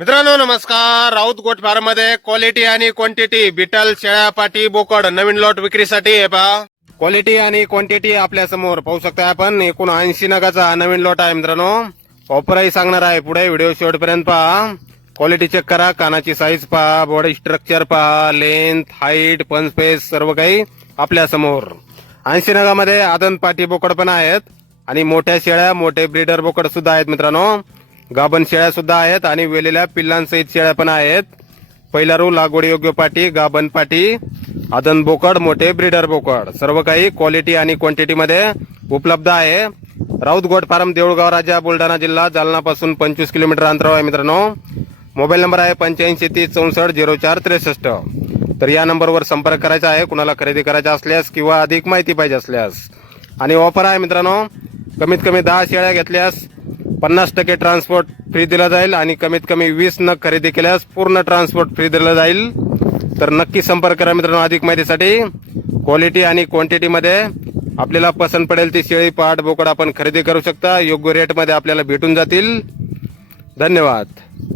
मित्रांनो नमस्कार. Raut goat farm मध्ये क्वालिटी आणि क्वांटिटी बिटल शेळ्या पाटी बोकड नवीन लॉट विक्रीसाठी आहे पहा. क्वालिटी आणि क्वांटिटी आपल्या समोर पाहू शकता आपण. एकूण 80 नगाचा नवीन लॉट आहे मित्रांनो. ऑफरही सांगणार आहे पुढे. व्हिडिओ शेवटपर्यंत पहा. क्वालिटी चेक करा, कानाची साईज पहा, बॉडी स्ट्रक्चर पहा, लेंथ, हाईट, पंच पेस सर्व काही आपल्या समोर. 80 नगामध्ये आदन पाटी बोकड पण आहेत आणि मोठ्या शेळ्या, मोठे ब्रीडर बोकड सुद्धा आहेत मित्रांनो. गाभण शेळ्या सुद्धा आहेत आणि वेलेल्या पिल्लांसहित शेळ्या पण आहेत. पहिला रू लागवड योग्य पाटी, गाभण पाटी, आदन बोकड, मोठे ब्रीडर बोकड सर्व काही क्वालिटी आणि क्वांटिटी मध्ये उपलब्ध आहे. राऊत गोट फार्म, देऊळगाव राजा, बुलढाणा जिल्हा, जालना पासून 25 किलोमीटर अंतरावर आहे मित्रांनो. मोबाईल नंबर आहे 8530640463. तर या नंबरवर संपर्क करायचा आहे कुणाला खरेदी करायचा असल्यास किंवा अधिक माहिती पाहिजे असल्यास. आणि ऑफर आहे मित्रांनो, कमीत कमी 10 शेळ्या घेतल्यास 50% ट्रान्सपोर्ट फ्री दिला जाईल आणि कमीत कमी 20 नग खरेदी केल्यास पूर्ण ट्रान्सपोर्ट फ्री दिला जाईल. तर नक्की संपर्क करा मित्रांनो अधिक माहितीसाठी. क्वालिटी आणि क्वांटिटी मध्ये आपल्याला पसंत पडेल ती शेळी, पाट, बोकड आपण खरेदी करू शकता. योग्य रेट मध्ये आपल्याला भेटून जातील. धन्यवाद.